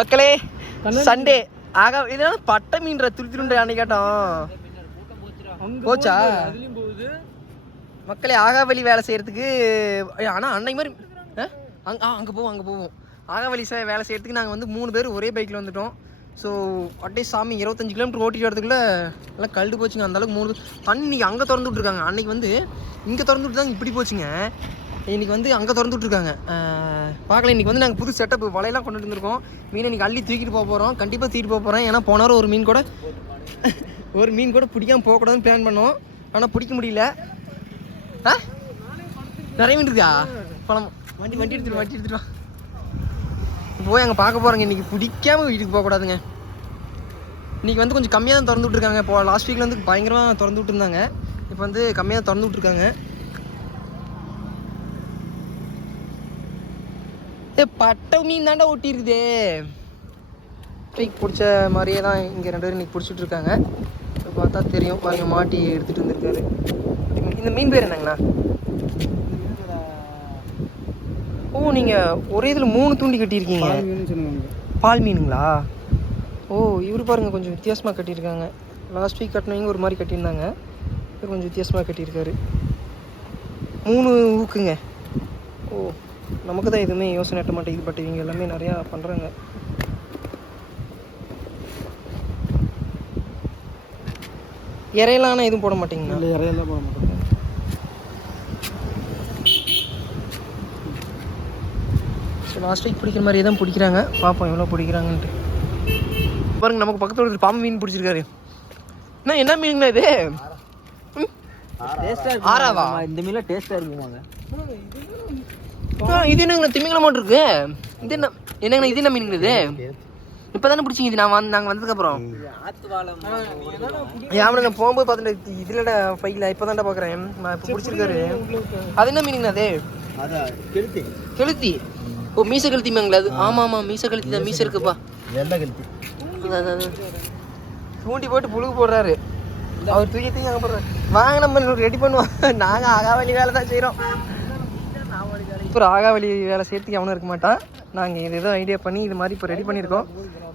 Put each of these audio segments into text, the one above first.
மக்களே சண்டே. ஆக இதனால பட்டை மீன்ற துரு துருன்ற அன்னைக்கு கேட்டோம். போச்சா? மக்களே ஆகாவலி வேலை செய்யறதுக்கு ஐயா, ஆனா அன்னைக்கு மாதிரி? அங்க அங்க போவோம் அங்க போவோம். ஆகாவலி வேலை செய்யறதுக்கு நாங்கள் வந்து மூணு பேர் ஒரே பைக்கில் வந்துட்டோம். ஸோ அப்படியே சாமி இருபத்தஞ்சு கிலோமீட்டர் ஓட்டிட்டு வரதுக்குள்ள எல்லாம் கழுடு போச்சுங்க. அந்த அளவுக்கு மூணு தண்ணி அங்கே திறந்து விட்ருக்காங்க அன்னைக்கு வந்து இங்கே திறந்து விட்டு தான் இப்படி போச்சுங்க. இன்றைக்கி வந்து அங்கே திறந்து விட்ருக்காங்க பார்க்கல இன்றைக்கி வந்து நாங்கள் புது செட்டப் வலையெல்லாம் கொண்டுட்டு வந்திருக்கோம். மீனை இன்றைக்கி அள்ளி தூக்கிட்டு போக போகிறோம் கண்டிப்பாக தூக்கிட்டு போக போகிறோம் ஏன்னா போன ஒரு மீன் கூட ஒரு மீன் கூட பிடிக்காமல் போகக்கூடாதுன்னு பிளான் பண்ணோம். ஆனால் பிடிக்க முடியல. ஆ? நிறைய மீன் இருக்கா பழம். வண்டி வண்டி எடுத்துட்டு வண்டி எடுத்துட்டு வா. போய் அங்கே பார்க்க போகிறாங்க இன்றைக்கி பிடிக்காமல் வீட்டுக்கு போகக்கூடாதுங்க. இன்றைக்கி வந்து கொஞ்சம் கம்மியாக தான் திறந்து விட்ருக்காங்க இப்போ லாஸ்ட் வீக்கில் வந்து பயங்கரமாக திறந்து விட்டுருந்தாங்க இப்போ வந்து கம்மியாக திறந்து விட்ருக்காங்க ஏ பட்டை மீன் தாண்டா ஒட்டி இருக்குதே பீக் பிடிச்ச மாதிரியே தான் இங்கே ரெண்டு பேரும் இன்னைக்கு பிடிச்சிட்டு இருக்காங்க. இப்போ பார்த்தா தெரியும் பாருங்க மாட்டி எடுத்துகிட்டு வந்திருக்காரு. இந்த மீன் பேர் என்னங்கண்ணா? ஓ நீங்கள் ஒரே இதில் மூணு தூண்டி கட்டியிருக்கீங்க. பால் மீனுங்களா? ஓ இவர் பாருங்க கொஞ்சம் வித்தியாசமாக கட்டியிருக்காங்க. லாஸ்ட் வீக் கட்டினவங்க ஒரு மாதிரி கட்டியிருந்தாங்க. இவர் கொஞ்சம் வித்தியாசமாக கட்டியிருக்காரு. மூணு ஊக்குங்க. ஓ நமக்கு தான் எதுவுமே யோசனை எட்ட மாட்டேங்குது பட் இவங்க எல்லாமே நிறையா பண்ணுறாங்க இறையெல்லாம் ஆனால் எதுவும் போட மாட்டீங்களா? இறையெல்லாம் போட மாட்டோம். ஸோ லாஸ்ட் வீக் பிடிக்கிற மாதிரியே தான் பிடிக்கிறாங்க. பார்ப்போம் எவ்வளோ பிடிக்கிறாங்கன்ட்டு. பாருங்க நமக்கு பக்கத்தில் ஒரு பாம்பு மீன் பிடிச்சிருக்காரு. என்ன என்ன மீனுங்கண்ணா இது? டேஸ்ட்டாக ஆறாவா? இந்த மீனில் டேஸ்ட்டாக இருக்குமாங்க. இது என்னங்கண்ணா திமிங்கல மாட்டு இருக்கு. இது என்ன என்னங்கண்ணா இது என்ன மீனுங்க இது? இப்போ தானே பிடிச்சிங்க இது நான் வந்து நாங்கள் வந்ததுக்கப்புறம். யாவனுங்க போகும்போது பார்த்துட்டு இதில் பையில் இப்போ தான்டா பார்க்குறேன் நான் இப்போ பிடிச்சிருக்காரு. அது என்ன மீனுங்கண்ணா அது? கெளுத்தி. ஓ மீச கெளுத்தி மீனுங்களா அது? ஆமாம் ஆமாம் மீச கெளுத்தி தான் மீச இருக்குப்பா. தூண்டி போட்டு புழுகு போடுறாரு. அவர் தூக்கி தூக்கி அங்கே போடுறாரு. வாங்க நம்ம ரெடி பண்ணுவோம். நாங்கள் ஆகாவலி வேலை தான் செய்கிறோம் இப்போ ஆகாவளி வேலை சேர்த்துக்கு அவனும் இருக்க மாட்டான். நாங்கள் இது ஏதோ ஐடியா பண்ணி இது மாதிரி இப்போ ரெடி பண்ணியிருக்கோம்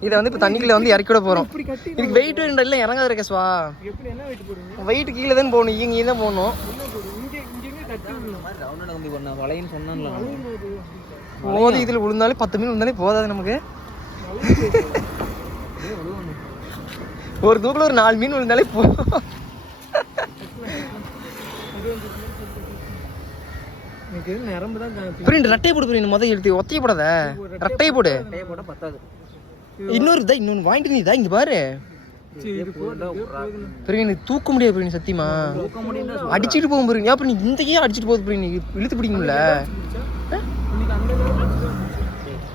இதை வந்து இப்போ தண்ணிக்குள்ளே வந்து இறக்கி விட போகிறோம் இதுக்கு வெயிட் இல்லை இறங்காத இருக்கேஸ்வா வெயிட் கீழே தான் போகணும் இங்கே தான் போகணும். போது இதில் விழுந்தாலே பத்து மீன் விழுந்தாலே போதாது நமக்கு. ஒரு தூக்கில் ஒரு நாலு மீன் விழுந்தாலே போதும் எனக்கு நரம்பு தான் புரியுது ரெட்டையை போடு புரியுது முதல் எழுத்து ஒத்தையை போடாத. ரெட்டையை போடு. இன்னொரு இதா இன்னொன்று வாங்கிட்டு நீ இதா இங்கே பாரு. புரியுது தூக்க முடியாது புரியுது சத்தியமா. அடிச்சிட்டு போகும் புரியுது அப்புறம் நீ இந்த ஏன் அடிச்சிட்டு போகுது புரியுது நீ இழுத்து பிடிக்க முடியல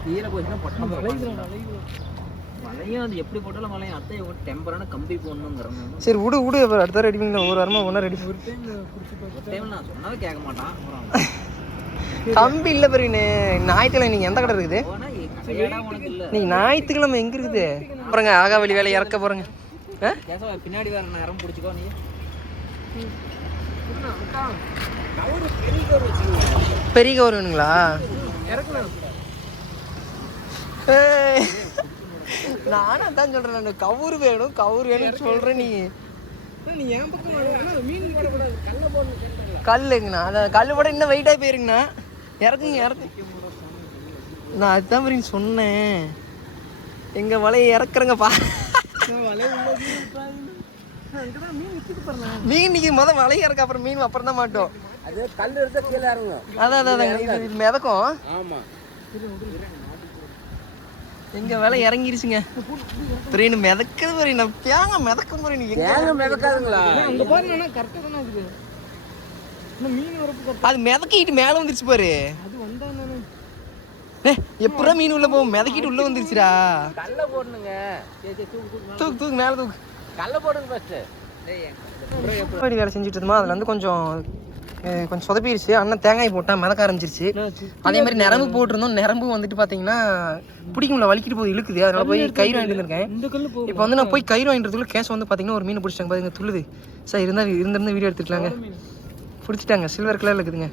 கீழே போச்சுன்னா வளையும் அது எப்படி போட்டாலும் வளையும். அத்தையை போட்டு டெம்பரான கம்பி போடணுங்கிறேன் சரி விடு விடு. அப்புறம் அடுத்த ரெடி பண்ணி ஒரு வாரமா ஒன்றா ரெடி டைம் நான் சொன்னாவே கேட்க மாட்டான். அப்புறம் கம்பி இல்லை புரியுது ஞாயிற்றுக்கிழமை நீங்கள் எந்த கடை இருக்குது? போனா கையடா உனக்கு இல்ல. நீ ஞாயிற்றுக்கிழமை எங்கே இருக்குது? பாருங்க ஆகாவலி வேலை இறக்க போகிறேங்க பின்னாடி வேற நேரம் பிடிச்சிக்கோ நீ. பெரிய கவர் வேணுங்களா? ஏய், நானும் அதான் சொல்றேன் நான் கவுரு வேணும் கவுரு வேணும்னு சொல்றேன் நீ. நீ என் பக்கம் மீன் போடக்கூடாது கல்ல போடணும் கல்லுங்கண்ணா அதான் கல்லு போட இன்னும் வெயிட்டாக போயிருங்கண்ணா. இறக்குங்க இறக்கு. நான் அதுதான் மாதிரி சொன்னேன். எங்க வலையை இறக்குறேங்கப்பா மீன் நிற்கிது முத வலையை இறக்க அப்புறம் மீன் அப்புறம் தான் மாட்டோம். அது கல் எடுத்தா கீழே இறங்கும். அதான் அதான் அதான் இது இது மிதக்கும். ஆமா. எங்க வேலை இறங்கிருச்சுங்க. பிரியனு மிதக்குது பிரியனு தேங்க மிதக்கும் பிரியனு எங்க தேங்க மிதக்காதுங்களா? அங்க பாருங்க. கரெக்டா தானே இருக்குது. மீன் வரப்பு அது மிதக்கிட்டு மேல வந்துருச்சு பாரு. அது வந்தா எப்படா மீன் உள்ள போகும் மிதக்கிட்டு உள்ள வந்துருச்சுடா. கல்ல போடணுங்க. தூக்கு தூக்கு மேல தூக்கு கல்ல போடுங்க ஃபர்ஸ்ட் வேலை செஞ்சுட்டு இருந்தோமா? அதுல வந்து கொஞ்சம் கொஞ்சம் சொதப்பிடுச்சு. அண்ணன் தேங்காய் போட்டேன் மிதக்க ஆரம்பிச்சிருச்சு அதே மாதிரி நரம்பு போட்டிருந்தோம். நரம்பு வந்துட்டு பாத்தீங்கன்னா பிடிக்க முடியல வலிக்கிட்டு போகுது இழுக்குது. அதனால போய் கயிறு வாங்கிட்டு வந்திருக்கேன். இப்போ வந்து நான் போய் கயிறு வாங்கிட்டுக்குள்ள கேஸ் வந்து பாத்தீங்கன்னா ஒரு மீன் பிடிச்சிட்டாங்க. பாருங்க துள்ளுது. சார் இருந்தா இருந்திருந்த வீடியோ எடுத்துக்கலாங்க. பிடிச்சிட்டாங்க. சில்வர் கலர்ல இருக்குதுங்க.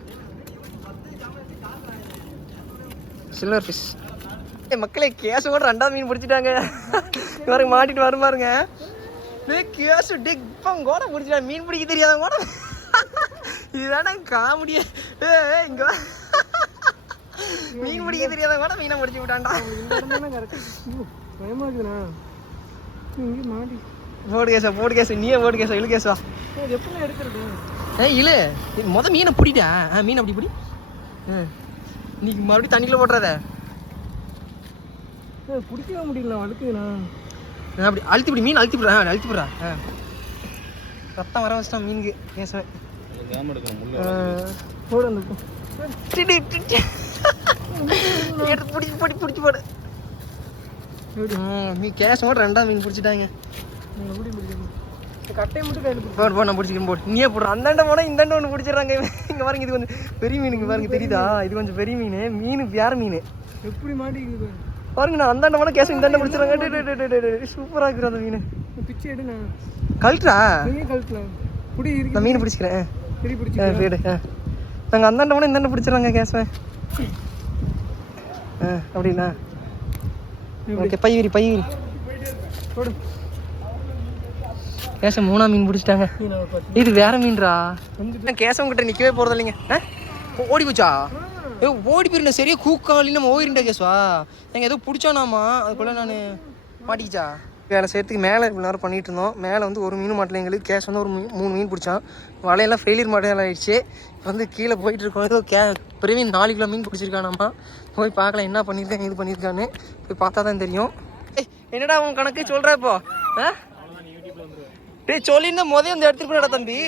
சில்வர் ஃபிஷ் ஏய் மக்களே கேஸ் கூட ரெண்டாவது மீன் பிடிச்சிட்டாங்க. பாருங்க மாட்டிட்டு வரும் பாருங்க. கேஸ் டே இப்போ கூட பிடிச்சிட்டாங்க மீன் பிடிக்க தெரியாத கூட இதுதானே காமெடியே. ஏ இங்க மீன் பிடிக்க தெரியாத கூட மீனை முடிச்சு விட்டான்டா. பயமா இருக்குண்ணா இங்கே போடு கேசா போடு கேசு நீயே போடு கேசா இழு கேசா அது எப்படி எடுக்கிறது ஏ இழு. இது மொத மீனை பிடிடா. ஆ மீன் அப்படி பிடி. ஆ இன்னைக்கு மறுபடியும் தண்ணியில் போடுறத பிடிக்கவே முடியல வழுக்குதுண்ணா அப்படி அழுத்தி பிடி மீன் அழுத்தி விடுறா அழுத்தி விடுறா ரத்தம் வர வச்சிட்டான் மீனுக்கு. கேசவன். போடு அந்த பக்கம். டிடி, டிடி. எடுத்து பிடிச்சி பிடி பிடிச்சி போடு. ம், மீ கேஸ் மட்டும் ரெண்டாவது மீன் பிடிச்சிட்டாங்க. கட்டையை மட்டும் கையில் பிடி போடு போடு நான் பிடிச்சிக்கிறேன் போடு. நீயே போடு. அந்தாண்ட போனால் இந்தாண்ட ஒன்று பிடிச்சிடுறாங்க. இங்கே பாருங்க இது கொஞ்சம் பெரிய மீனுங்க பாருங்க தெரியுதா? இது கொஞ்சம் பெரிய மீன். மீன் வேற மீன். எப்படி மாட்டிக்குது பாருங்க நான் அந்தாண்ட போனால் கேஸ் இந்தாண்ட பிடிச்சிடுறாங்க. சூப்பராக இருக்குது அந்த மீன். பிச்சை எடுண்ணா கழட்டுறா? நீங்க கழட்டலாம். புடி இருக்கு. நான் மீன் பிடிச்சிக்கிறேன். வீடு ஆ நாங்கள் அந்தாண்ட போனால் இந்தாண்ட பிடிச்சிடுறாங்க கேஸை ஆ அப்படின்னா ஓகே பைவிரி பைவிரி போடு கேச மீன் பிடிச்சிட்டாங்க இது வேற மீன்டா கேசவன் கிட்ட நிக்கவே போறது இல்லைங்க ஓடி போச்சா ஏ ஓடி போயிருந்தேன் சரியா கூக்காலி நம்ம ஓடிண்டா கேஸ்வா எங்க ஏதோ பிடிச்சானாமா அதுக்குள்ள நான் மாட்டிக்கிச்சா வேலை செய்யறதுக்கு மேலே இவ்வளோ நேரம் பண்ணிகிட்டு இருந்தோம். மேலே வந்து ஒரு மீன் மாட்டல எங்களுக்கு கேஷ் வந்து ஒரு மீன் மூணு மீன் பிடிச்சான். வலையெல்லாம் ஃபெயிலியர் மாட்டேன் ஆகிடுச்சு வந்து கீழே போயிட்டு இருக்கோம். ஏதோ கே பிரவீன் நாலு கிலோ மீன் பிடிச்சிருக்கானாம்மா போய் பார்க்கலாம் என்ன பண்ணியிருக்கேன் இது பண்ணியிருக்கான்னு போய் பார்த்தா தான் தெரியும். ஏய் என்னடா உன் கணக்கு சொல்கிற இப்போ? ஆ? டேய் சொல்லிருந்தா முதல்ல வந்து எடுத்துட்டு போடா தம்பி.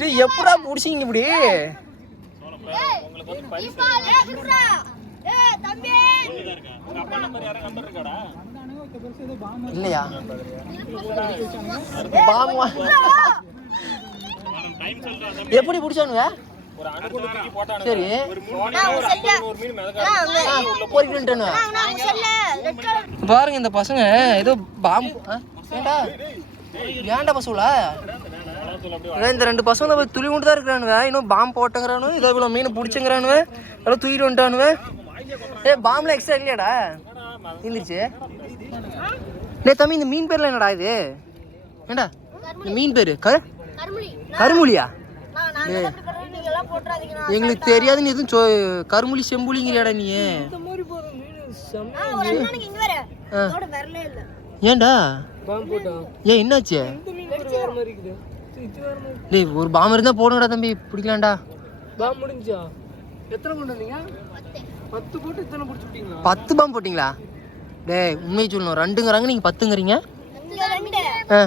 டேய் எப்படா பிடிச்சிங்க இப்படி? இல்லையா? பாமா எப்படி பிடிச்சானுங்க சரி. பாருங்க இந்த பசங்க ஏதோ பாம்பு. ஆ? ஏன்டா ஏன்டா பசங்களா இந்த ரெண்டு பசங்க தான் போய் துளி கொண்டு தான் இருக்கிறானுங்க. இன்னும் பாம்பு போட்டங்கிறானு இதோ இவ்வளோ மீன் பிடிச்சங்கிறானுவ எல்லாம் தூக்கிட்டு வந்துட்டானுவ ஏ பாம்புல எக்ஸ்ட்ரா இல்லையாடா? இருந்துச்சு. டேய் தம்பி இந்த மீன் பேர்ல என்னடா இது? ஏண்டா இந்த மீன் பேரு? கரு கருமொழியா டேய். எங்களுக்கு தெரியாதுன்னு எதுவும் சொ கருமொழி செம்புலிங்கிறியாடா நீ. ஏன்டா? பாம்பு போட்டா? ஏன் என்னாச்சு? டேய் ஒரு பாம்பு இருந்தா போடுங்கடா தம்பி. பிடிக்கலாம்டா. பாம்பு முடிஞ்சா எத்தனை கொண்டு வந்தீங்க? பத்து போட்டு இத்தனை பிடிச்சி விட்டீங்களா பத்து பாம்பு போட்டிங்களா? டேய் உண்மை சொல்லணும். ரெண்டுங்கிறாங்க நீங்க பத்துங்கிறீங்க. ஆ.